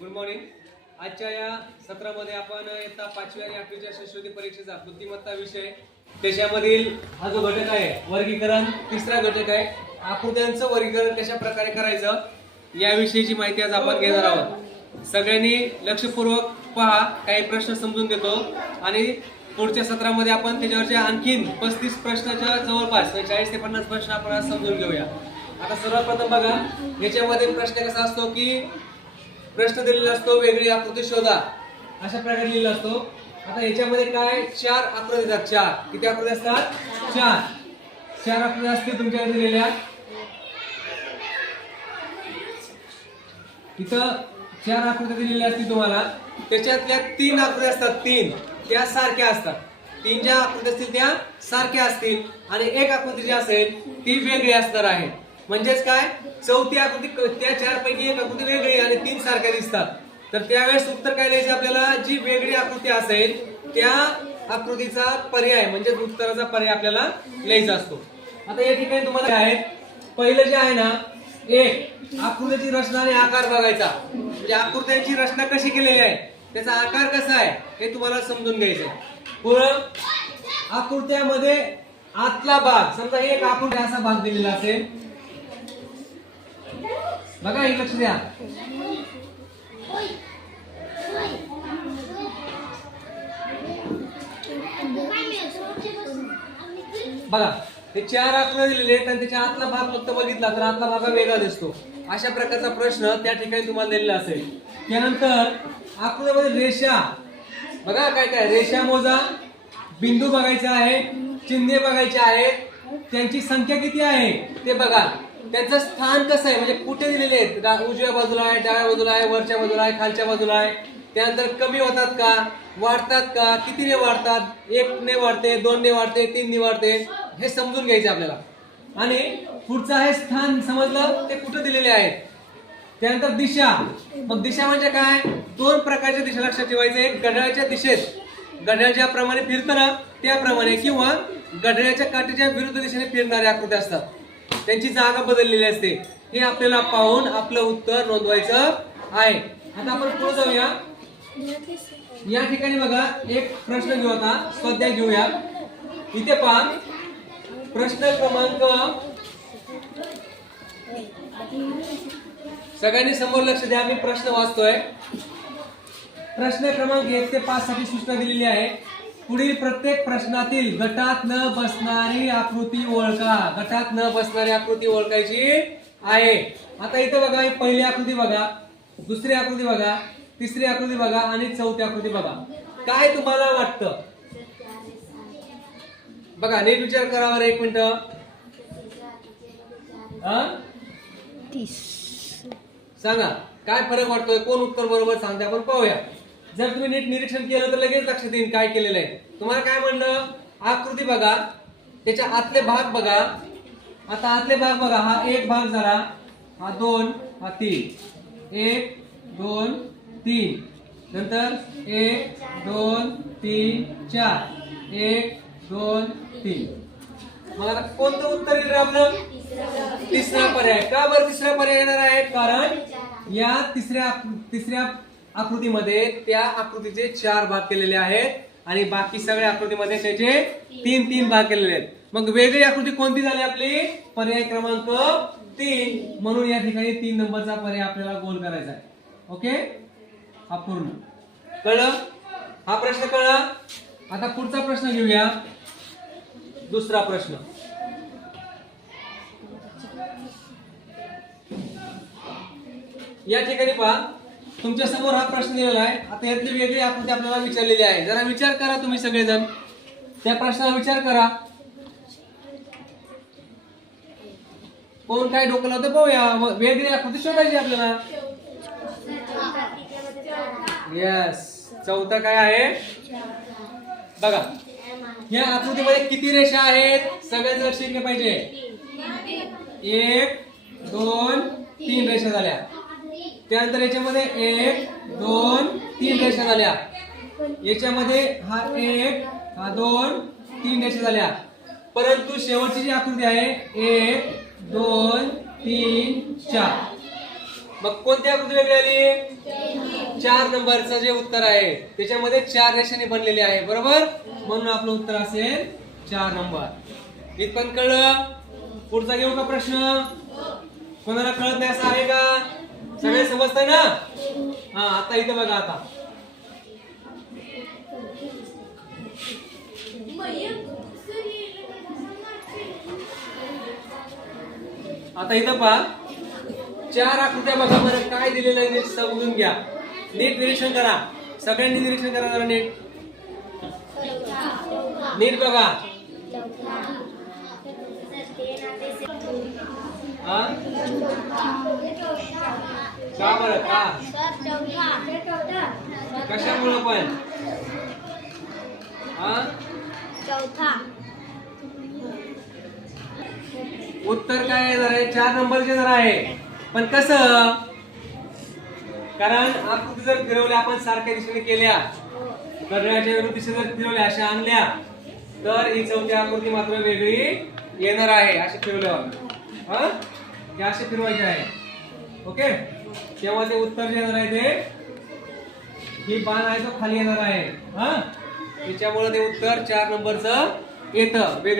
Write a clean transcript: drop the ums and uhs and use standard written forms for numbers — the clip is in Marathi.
Good morning. आजच्या या सत्रामध्ये आपण इयत्ता 5वी आणि 8वीच्या शिष्यवृत्ती परीक्षेचा बुद्धिमत्ता विषय त्याच्यामधील हा जो घटक आहे वर्गीकरण, तिसरा घटक आहे आकृत्यांचं वर्गीकरण कशा प्रकारे करायचं याविषयीची माहिती आज आपण घेणार आहोत। सगळ्यांनी लक्षपूर्वक पहा, काही प्रश्न समजून देतो आणि पुढच्या सत्रामध्ये आपण त्याच्यावरचे आणखीन 35 प्रश्नाच्या जवळपास 40 ते 50 प्रश्न आपण आज समजून घेऊया। आता सर्वप्रथम बघा, याच्यामध्ये प्रश्न कसा असतो की प्रश्न दिलेला असतो, वेगळी आकृती शोधा, अशा प्रकारे लिहिलेला असतो। आता याच्यामध्ये काय 4 आकृती असतात। 4 किती आकृती असतात? 4 आकृती असतील तुमच्याकडे दिलेल्या। इथं 4 आकृती दिलेल्या असतील तुम्हाला, त्याच्यातल्या 3 आकृती असतात, 3 त्या सारख्या असतात। 3 ज्या आकृती असतील त्या सारख्या असतील आणि एक आकृती जी असेल ती वेगळी असणार आहे। म्हणजेच काय, चौथी आकृती त्या 4 पैकी एक आकृती वेगळी आणि 3 सारख्या दिसतात, तर त्यावेळेस उत्तर काय लिहायचं आपल्याला? जी वेगळी आकृती असेल त्या आकृतीचा पर्याय म्हणजे उत्तराचा पर्याय आपल्याला लिहायचा असतो। आता या ठिकाणी तुम्हाला काय आहे, पहिलं जे आहे ना, एक आकृतीची रचना आणि आकार बघायचा, म्हणजे आकृत्यांची रचना कशी केलेली आहे, त्याचा आकार कसा आहे हे तुम्हाला समजून घ्यायचं आहे। पुढं आकृत्यामध्ये आतला भाग, समजा एक आकृती असा भाग दिलेला असेल, बघा हे लक्ष द्या। बघा ते 4 आकृती दिलेले आहेत आणि त्याच्या आतला भाग फक्त बघितला तर आतला भाग वेगळा दिसतो। अशा प्रकारचा प्रश्न त्या ठिकाणी तुम्हाला दिलेला असेल। त्यानंतर आकृतीमध्ये रेषा, बघा काय काय रेषा मोजा, बिंदू बघायचा आहे, चिन्हे बघायचे आहेत, त्यांची संख्या किती आहे ते बघा, त्यांचं स्थान कसं आहे म्हणजे कुठे दिलेले आहेत, उजव्या बाजूला आहे, डाव्या बाजूला आहे, वरच्या बाजूला आहे, खालच्या बाजूला आहे। त्यानंतर कमी होतात का, वाढतात का, कितीने वाढतात, 1 ने वाढते, 2 ने वाढते, 3 ने वाढते, हे समजून घ्यायचं आपल्याला। आणि पुढचं आहे स्थान, समजलं ते कुठे दिलेले आहेत। त्यानंतर दिशा, मग दिशा म्हणजे काय, 2 प्रकारच्या दिशा लक्षात ठेवायचे, एक घड्याळाच्या दिशेत, घड्याळ ज्याप्रमाणे फिरतं ना त्याप्रमाणे, किंवा घड्याळाच्या काठीच्या विरुद्ध दिशेने फिरणाऱ्या आकृती असतात, त्यांची जागा बदललेली असते। हे आपल्याला पाहून आपलं उत्तर नोंदवायचं आहे। आता आपण पुढे जाऊया। या ठिकाणी बघा एक प्रश्न घेऊ, आता स्वाध्याय घेऊया। इथे पहा प्रश्न क्रमांक, सगळ्यांनी समोर लक्ष द्या, मी प्रश्न वाचतोय। प्रश्न क्रमांक 1 ते 5 साठी सूचना दिलेली आहे। पुढील प्रत्येक प्रश्नातील गटात न बसणारी आकृती ओळखा। गटात न बसणारी आकृती ओळखायची आहे। आता इथे बघा, पहिली आकृती बघा, दुसरी आकृती बघा, तिसरी आकृती बघा आणि चौथी आकृती बघा। काय तुम्हाला वाटतं? बघा नीट विचार करा बरं, 1 मिनिट। सांगा काय फरक वाटतोय, कोण उत्तर बरोबर सांगते आपण पाहूया। जर तुम्ही नीट निरीक्षण केलं तर लगेच लक्षात येईल काय केलेलं आहे। तुम्हाला काय म्हणलं, आकृती बघा, त्याच्या आतले भाग बघा। आता आतले भाग बघा, हा 1 भाग झाला, हा 2, हा 3, 1 2 3, नंतर 1 2 3 4, 1 2 3। मग आता कोणतं उत्तर येईल आपलं? तिसरा पर्याय। का बरं तिसरा पर्याय येणार आहे? कारण या तिसऱ्या आकृतीमध्ये त्या आकृतीचे 4 भाग केलेले आहेत आणि बाकी सगळ्या आकृतीमध्ये त्याचे 3 भाग केलेले आहेत। मग वेगळी आकृती कोणती झाली आपली? पर्याय क्रमांक 3, म्हणून या ठिकाणी 3 नंबरचा पर्याय आपल्याला गोल करायचा आहे। ओके, हा पूर्ण कळलं? हा प्रश्न कळला? आता पुढचा प्रश्न घेऊया, दुसरा प्रश्न। या ठिकाणी पहा, तुमच्या समोर हा प्रश्न दिलेला आहे। आता यातली वेगळी आकृती आपल्याला विचारलेली आहे। जरा विचार करा तुम्ही सगळेजण, त्या प्रश्नाला विचार करा। कोण काय डोकं लावतं पाहूया। वेगळी आकृती शोधायची आपल्याला। यस, चौथा काय आहे बघा। या आकृतीमध्ये किती रेषा आहेत सगळ्यांनी लक्ष दिले पाहिजे। 1 2 3 रेषा झाल्या। त्यानंतर याच्यामध्ये 1 2 3 रेषा झाल्या। याच्यामध्ये हा 1 हा 2 3 रेषा झाल्या। परंतु शेवटची जी आकृती आहे 1 2 3 4, मग कोणती आकृती वेगळी आली? 4 नंबरचं जे उत्तर आहे त्याच्यामध्ये 4 रेषांनी बनलेले आहे, बरोबर. म्हणून आपलं उत्तर असेल 4 नंबर. इथपर्यंत कळलं? पुढचा घेऊ का प्रश्न? कोणाला कळत नाही असं आहे का? सगळे समजतंय ना? हा, आता इथं बघा. आता इथं पहा, 4 आकृत्या बघा बरं काय दिलेलं आहे, नीट समजून घ्या. नीट निरीक्षण करा, सगळ्यांनी निरीक्षण करा जरा नीट. नीट बघा. हा, का बरं? का कशामुळे पण? हा, उत्तर काय येणार आहे? 4 नंबरचे जर आहे, पण कसं? कारण आकृती जर फिरवल्या आपण सारख्या दिशेने केल्या, घड्याळाच्या विरुद्ध दिशेने जर फिरवल्या, अशा आणल्या, तर ही चौथी आकृती मात्र वेगळी येणार आहे. अशी फिरवल्यावर हा, हे असे फिरवायचे आहे. ओके, तेव्हा ते उत्तर जे येणार आहे ते ही बाण आहे तो खाली येणार आहे. हा, त्याच्यामुळे ते उत्तर 4 नंबरचं येतं.